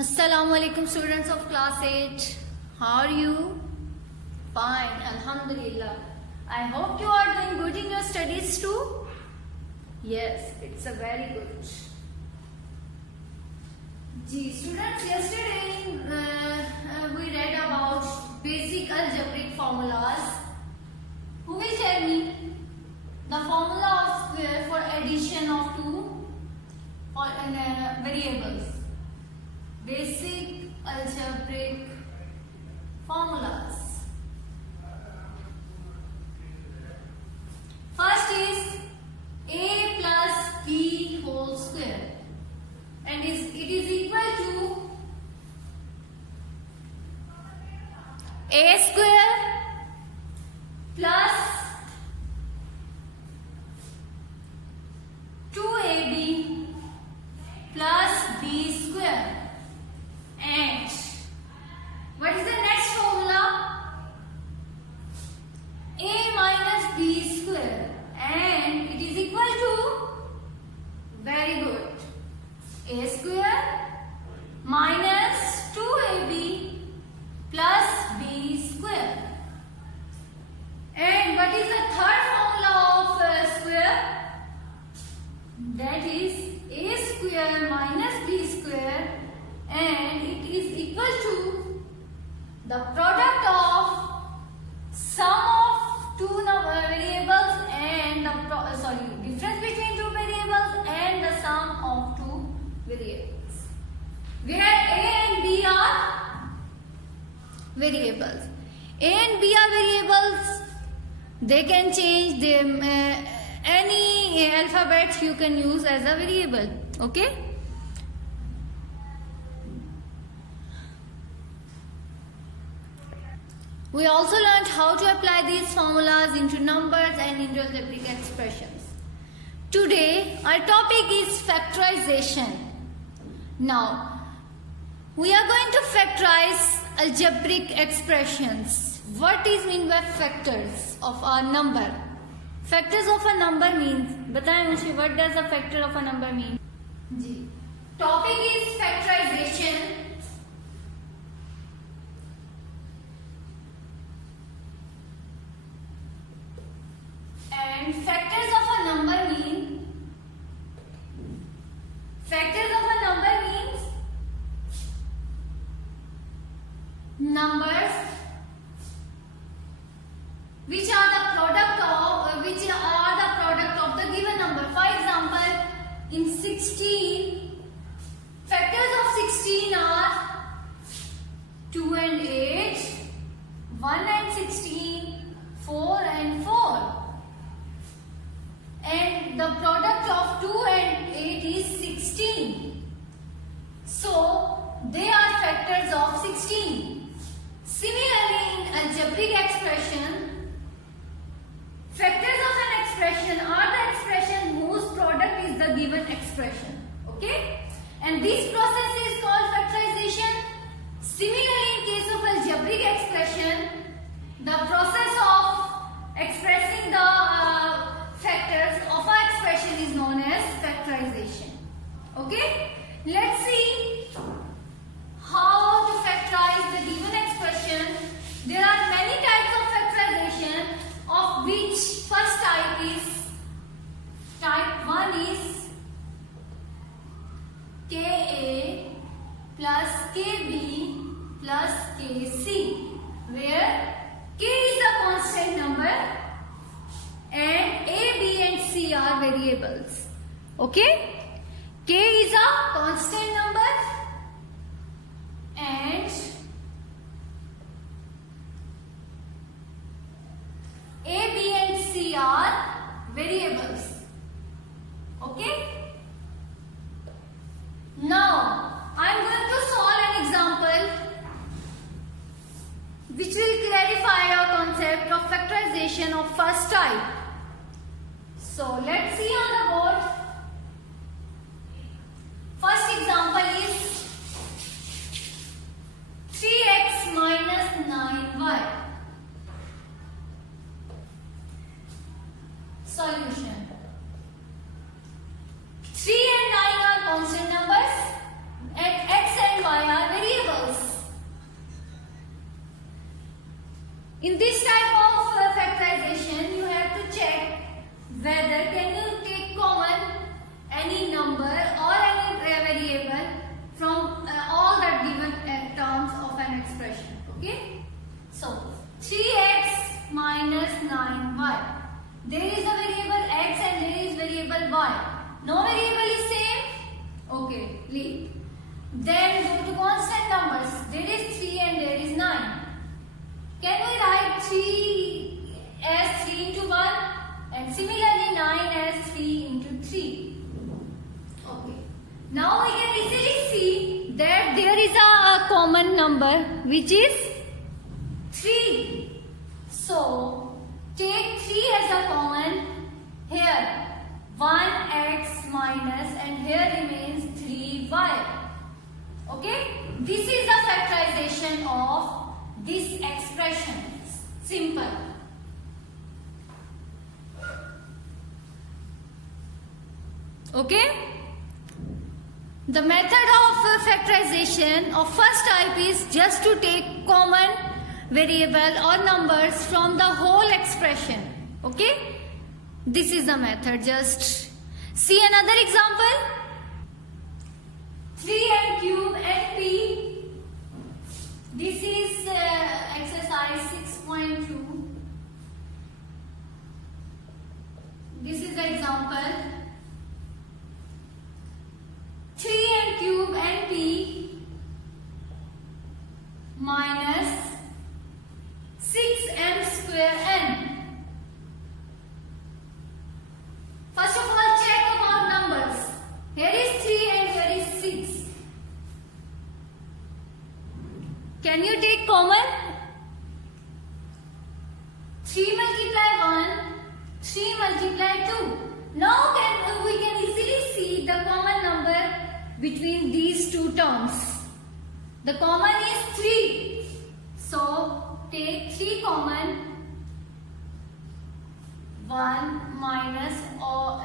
Assalamualaikum students of class 8. How are you? Fine, Alhamdulillah. I hope you are doing good in your studies too. Yes, it's a very good. Students, yesterday we read about basic algebraic formulas. Who will tell me the formula of square for addition of two variables? Basic algebraic formulas. First is a plus b whole square, and it is equal to a square plus 2ab plus b square. And what is the next formula? A minus b square, and it is equal to, very good, a square minus 2ab plus b square. And what is the third formula of square? That is a square minus b square, and it is equal to the product of sum of two variables and the difference between two variables and the sum of two variables, where a and b are variables. A and b are variables. They can change them. Any alphabet you can use as a variable. Okay. We also learned how to apply these formulas into numbers and into algebraic expressions. Today, our topic is factorization. Now, we are going to factorize algebraic expressions. What is mean by factors of a number? Factors of a number means, बताएं मुझे, what does a factor of a number mean? Ji. Topic is factorization. And factors of a number means numbers which are the product of the given number. For example, in 16, factors of 16 are 2 and 8, 1 and 16, 4 and 4. And the product of 2 and 8 is 16. So, they are factors of 16. Similarly, in algebraic expression, factors of an expression are the expression whose product is the given expression. Okay? And this process is called factorization. Similarly, in case of algebraic expression, the process of expressing the factors of our expression is known as factorization. Okay? Let's see how to factorize the given expression. There are many types of factorization, of which first type 1 is Ka plus Kb plus Kc, where K is a constant number and A, B and C are variables. Okay? K is a constant number and A, B and C are variables. Okay? Now, I am going to solve an example which will clarify our concept of factorization of first type. So, let's see on the board. First example is 3x minus 9y. Solution. 3 and 9 are constant numbers and x and y y are variables. In this type of factorization, you have to check whether can you take common any number or any variable from all the given terms of an expression. Okay? So 3x minus 9y. There is a variable x and there is variable y. No variable is same. Okay, leave. Then go to constant numbers. There is 3 and there is 9. Can we write 3 as 3 into 1 and similarly 9 as 3 into 3? Okay. Now we can easily see that there is a common number which is 3. So take 3 as a common here. 1x minus and here remains 3y. Okay? This is the factorization of this expression. Simple. Okay? The method of factorization of first type is just to take common variable or numbers from the whole expression. Okay? This is the method. Just see another example. 3n cube np. This is exercise 6.2. This is the example. 3n cube np minus 6m square n. First of all, check about numbers. Here is 3 and here is 6. Can you take common? 3 multiply 1, 3 multiply 2. Now we can easily see the common number between these two terms. The common is 3. So take 3 common. 1 minus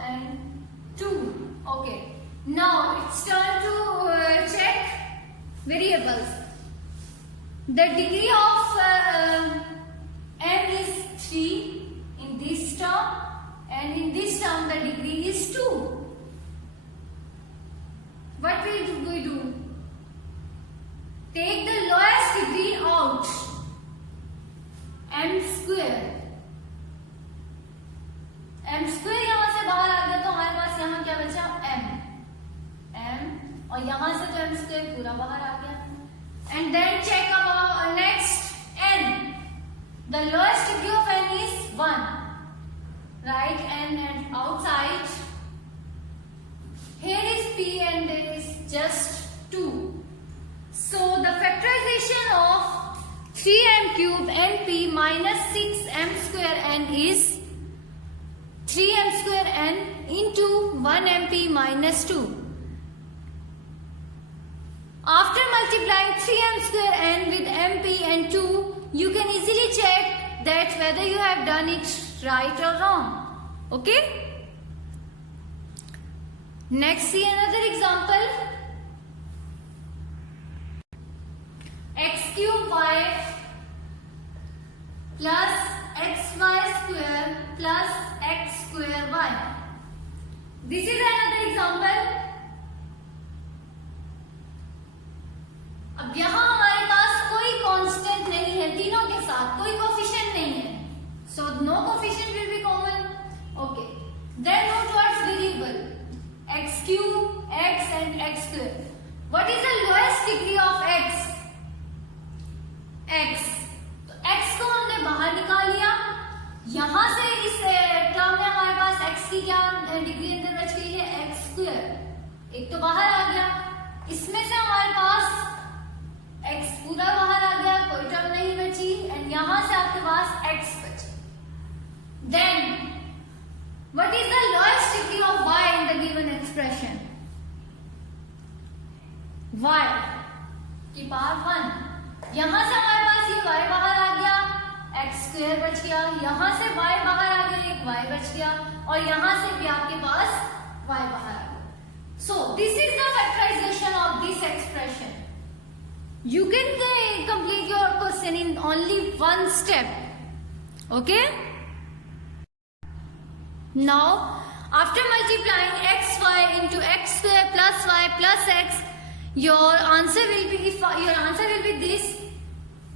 and 2. Okay. Now it's turn to check variables. The degree of m is 3 in this term, and in this term the degree is 2. What will we do? Take the lowest degree out. m square. m square यहाँ से बाहर आ गया तो हमारे पास यहाँ क्या बचा? m और यहाँ से तो m square पूरा बाहर आ गया. And then check about next n. The lowest degree of n is 1. Right? And outside here is p and there is just 2. So the factorization of 3m cube np minus 6m square n is 3m square n into 1mp minus 2. After multiplying 3m square n with mp and 2, you can easily check that whether you have done it right or wrong. Okay? Next, see another example. X cube y plus xy square plus x square y. This is another example. अब यहाँ हमारे पास कोई constant नहीं है, तीनों के साथ कोई कोफिशिएंट नहीं है. So no coefficient will be common. Okay. Then move towards variable. X cube, x and x square. What is the lowest degree of x? x. तो x को हमने बाहर निकाल लिया. यहाँ से इस टर्म में हमारे पास x की क्या डिग्री अंदर बच गई है? x square. एक तो बाहर आ गया. इसमें से हमारे पास x पूरा बाहर आ गया, कोई टर्म नहीं बची, एंड यहाँ से आपके पास x बची. Then what is the lowest degree of y in the given expression? y की पावर 1. यहाँ से हमारे पास ये y बाहर आ गया, x स्क्वायर बच गया. यहाँ से y बाहर आ गया, एक y बच गया, और यहाँ से भी आपके पास y बाहर आ गया. So this is the factorization of this expression. can complete your question in only one step. Okay? Now, after multiplying xy into x square plus y plus x, your answer will be, if your answer will be this,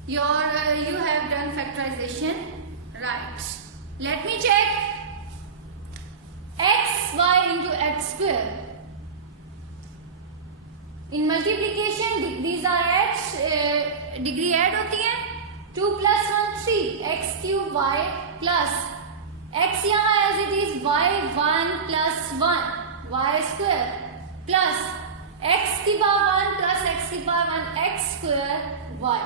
you have done factorization right. Let me check. xy into x square. In multiplication, these are x, degree add होती है. 2 plus 1 3, x cube y plus x यहाँ as it is y 1 plus 1 y square plus x की power 1 plus x की power 1 x square y.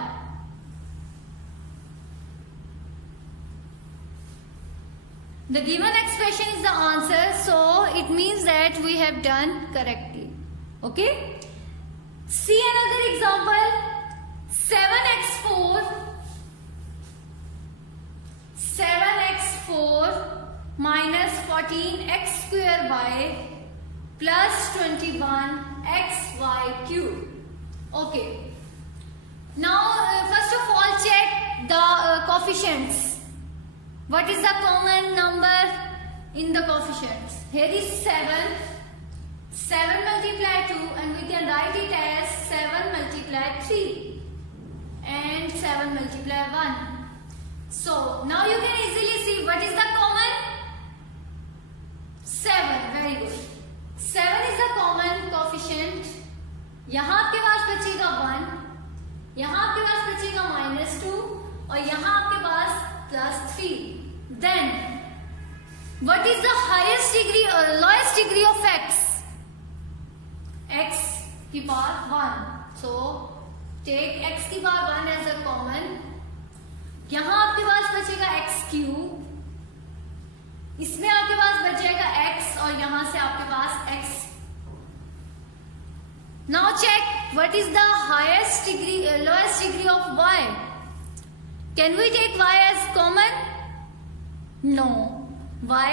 The given expression is the answer, so it means that we have done correctly. Okay? See another example. 7x4 minus 14x square y plus 21xy cube. Okay. Now, first of all, check the coefficients. What is the common number in the coefficients? Here is 7. 7 multiply 2 and we can write it as 7 multiply 3 and 7 multiply 1. So, now you can easily see what is the common? 7. Very good. 7 is the common coefficient. यहाँ आपके पास बचेगा 1, यहाँ आपके पास बचेगा -2 और यहाँ आपके पास +3. Then, what is the highest degree or lowest degree of x? X की पावर 1. So, take x की पावर 1 as a common. यहाँ आपके पास बचेगा x क्यूब, इसमें आपके पास बचेगा x और यहाँ से आपके पास x. Now check what is the highest degree, lowest degree of y. Can we take y as common? No. Why?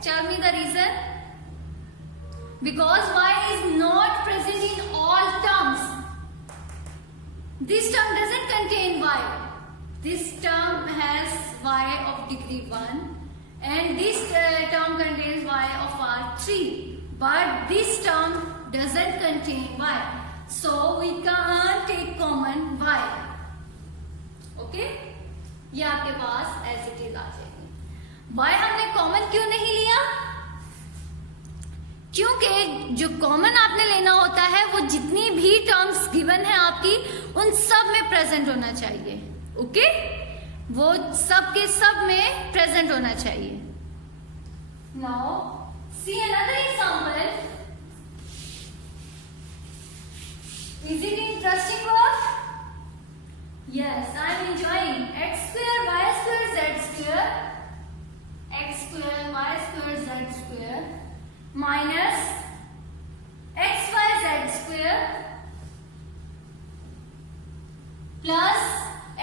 Tell me the reason. Because y is not present in all terms. This term doesn't contain y. This term has y of degree 1 and this term contains y of R3. But this term doesn't contain y. So we can't take common y. Okay? ये आपके पास as it is आ जाएगी. y हमने common क्यों नहीं लिया? क्योंकि जो common आपने लेना होता है वो जितनी भी टर्म्स गिवन है आपकी उन सब में प्रेजेंट होना चाहिए. ओके? वो सब के सब में प्रेजेंट होना चाहिए. Now see another example. Is it interesting work? Yes, I am enjoying. X square, y square, z square. X square, y square, z square. Minus xy z square. Plus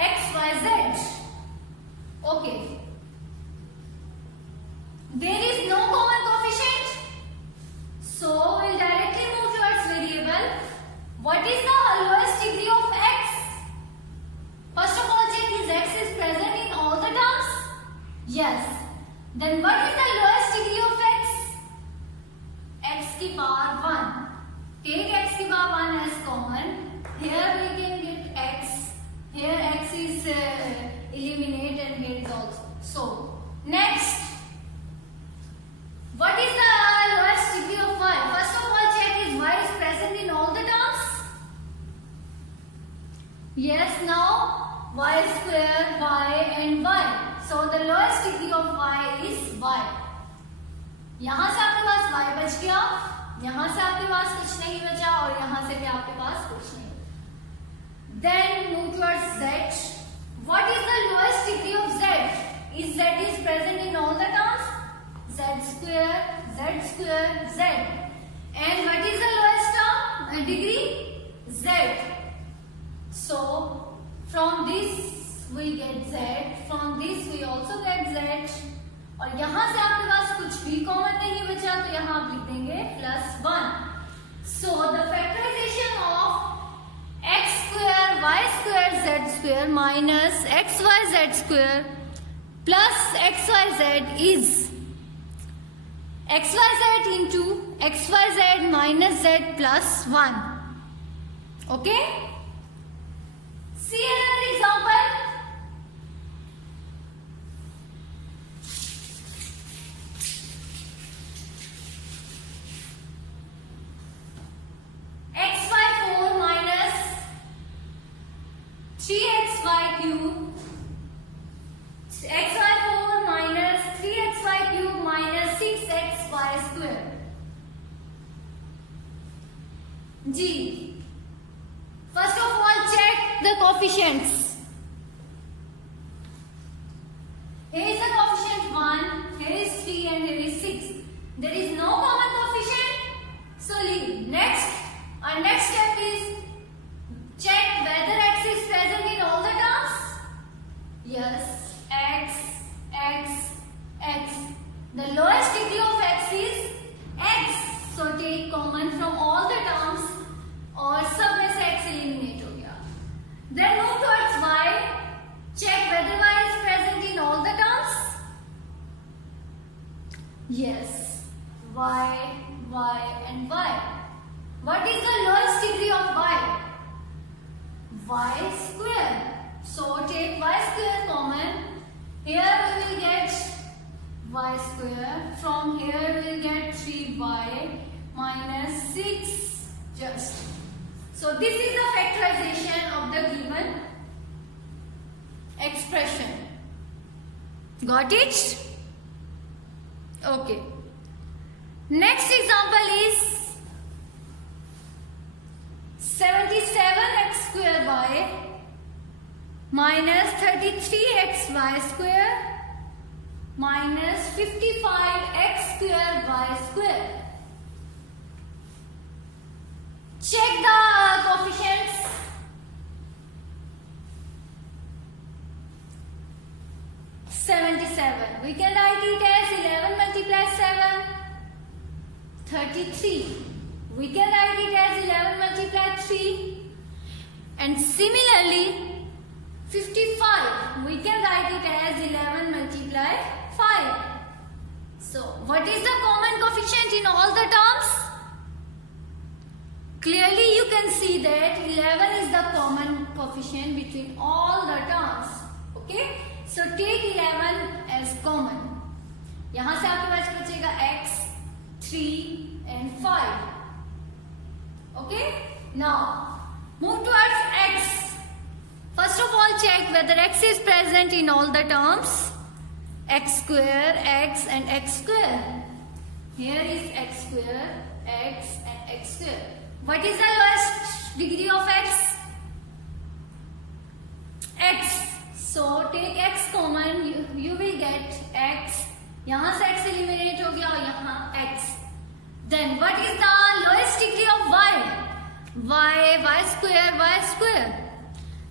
xyz. Okay. There is no common coefficient. So, we'll directly move towards variable. What is the lowest degree of x? First of all, check is x is present in all the terms? Yes. Then what is the lowest degree of x? X की power 1. Take x की power 1 as common. Here we can get x. Here x is eliminated and here is also. So, next. What is the lowest degree of y? First of all, check is y is present in all the terms? Yes, now y square, y and y. So the lowest degree of y is y. यहाँ से आपके पास y बच गया, यहाँ से आपके पास कुछ नहीं बचा और यहाँ से भी आपके पास कुछ नहीं. Then move towards z. What is the lowest degree of z? Is z is present in all the terms? Z square, z square, z. And what is the lowest term? Degree? Z. So, from this we get z, from this we also get z, और यहाँ से आपके पास कुछ भी common नहीं बचा तो यहाँ आप लिख देंगे +1. So, the factorization of x square, y square square minus xyz square plus xyz is xyz into xyz minus z plus 1. Okay? See another example. xy4 minus 3xy cube, xy4 minus 3xy cube minus 6xy square. G. First of all, check the coefficients. Here is the coefficient 1, here is 3 and here is 6. There is no common coefficient, so leave. Next, our next step is check whether x is present in all the terms. Yes, x, x, x. The lowest degree of x is x. So take common from all the terms और सब में से x eliminate हो गया. Then move towards y. Check whether y is present in all the terms. Yes, y, y and y. What is the lowest degree of y? Y square. So take y square common. Here we will get y square. From here we will get 3y minus 6 just. So this is the factorization of the given expression. Got it? Okay. Next example is 77x square y minus 33xy square minus 55x square y square. Check the coefficients. We can write it as 11 multiplied 7, 33. We can write it as 11 multiplied 3. And similarly, 55. We can write it as 11 multiplied 5. So, what is the common coefficient in all the terms? Clearly, you can see that 11 is the common coefficient between all the terms. Okay? So take 11 as common. यहाँ से आपके पास बचेगा x, 3 and 5. Okay? Now move towards x. First of all, check whether x is present in all the terms. X square, x and x square. Here is x square, x and x square. What is the lowest degree of x? X. So take x common, you will get x. यहाँ से x eliminate हो गया और यहाँ x. Then what is the lowest degree of y? Y square, y square.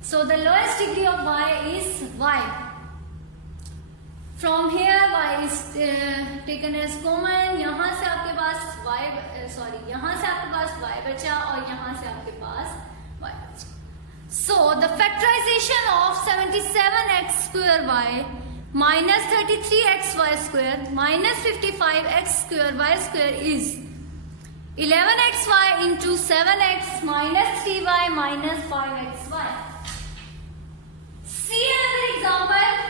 So the lowest degree of y is y. From here y is taken as common. यहाँ से आपके पास यहाँ से आपके पास y बचा और यहाँ से आपके पास y बचा. So the factorization of 77x square y minus 33xy square minus 55x square y square is 11xy into 7x minus 3y minus 5xy. See another example.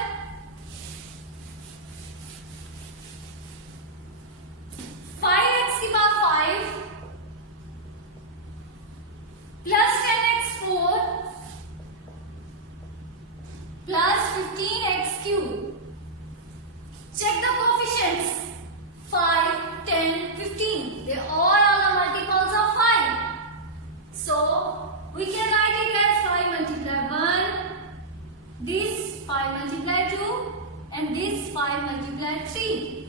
Plus 15x cube. Check the coefficients. 5, 10, 15. They all are the multiples of 5. So, we can write it as 5 multiply 1. This 5 multiply 2. And this 5 multiply 3.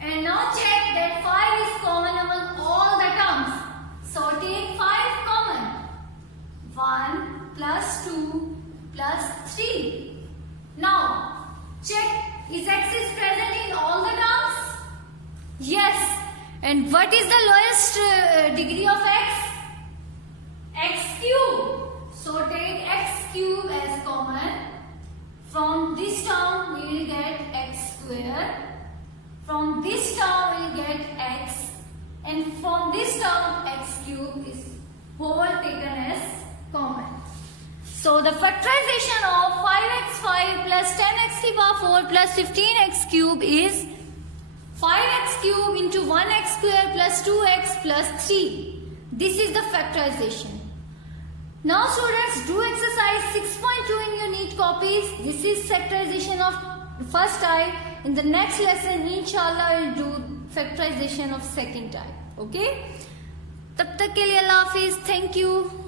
And now check that 5 is common among all the terms. So, take 5 common. 1 plus 2 plus 3. Now, check, is x is present in all the terms? Yes. And what is the lowest degree of x? X cube. So, take x cube as common. common. From this term we will get x square. From this term we will get x. And from this term x cube is whole taken as common. So the factorization of 5x5 plus 10x to the power 4 plus 15x cube is 5x cube into 1x square plus 2x plus 3. This is the factorization. Now students, do exercise 6.2 in your neat copies. This is factorization of first type. In the next lesson, inshallah, I will do factorization of second type. Okay? तब तक के लिए अल्लाह हाफिज. Thank you.